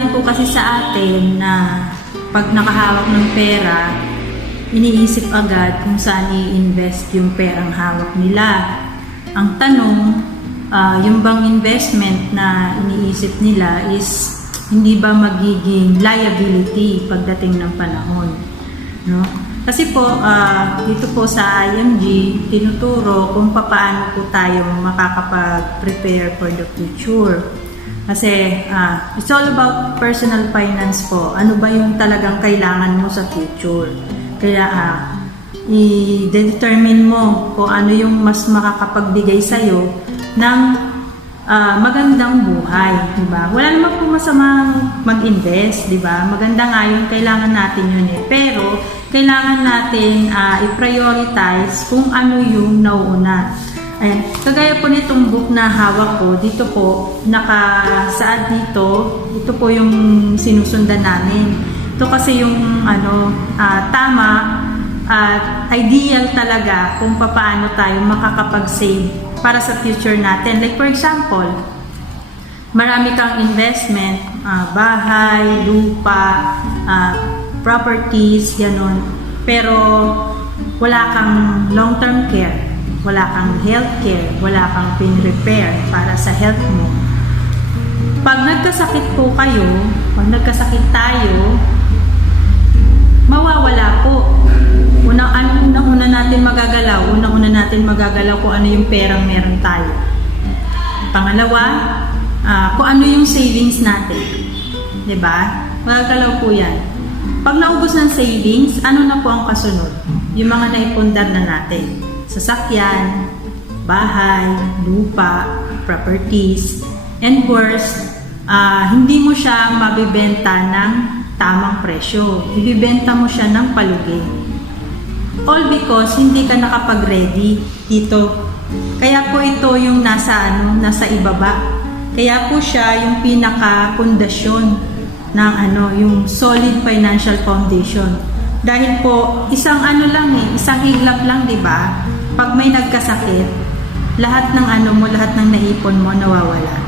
Yan po kasi sa atin na pag nakahawak ng pera, iniisip agad kung saan i-invest yung perang hawak nila. Ang tanong, ah, yung bang investment na iniisip nila is hindi ba magiging liability pagdating ng panahon? No? Kasi po, ah, dito po sa IMG, tinuturo kung paano po tayo makakapag-prepare for the future. Kasi ah, it's all about personal finance po. Ano ba yung talagang kailangan mo sa future? Kaya ah, i-determine mo kung ano yung mas makakapagbigay sa'yo ng ah, magandang buhay, di ba? Wala naman po masamang mag-invest, di ba? Maganda nga yung kailangan natin yun eh. Pero, kailangan natin ah, i-prioritize kung ano yung nauuna. Ayan. Kagaya po nitong book na hawak ko, dito po, nakasaad dito, ito po yung sinusundan namin. Ito kasi yung ano, ah, tama at ideal talaga kung paano tayo makakapag-save para sa future natin. Like for example, marami kang investment, ah, bahay, lupa, ah, properties, ganun. Pero wala kang long-term care, wala kang health care, wala kang pin-repair para sa health mo. Pag nagkasakit po kayo, pag nagkasakit tayo, mawawala po. Una natin magagalaw, unang una natin magagalaw kung ano yung perang meron tayo. Pangalawa, ah, kung ano yung savings natin. ba? Magagalaw po 'yan. Pag naubos ng savings, ano na po ang kasunod? Yung mga naipundar na natin. Sasakyan, bahay, lupa, properties, and worse, ah, hindi mo siya mabibenta ng tamang presyo. Ibibenta mo siya ng palugi. All because hindi ka nakapag-ready dito. Kaya po ito yung nasa ano, nasa ibaba. Kaya po siya yung pinaka pundasyon ng ano, yung solid financial foundation. Dahil po isang ano lang eh, isang iglap lang, 'di ba? Pag may nagkasakit, lahat ng ano mo, lahat ng naipon mo nawawala.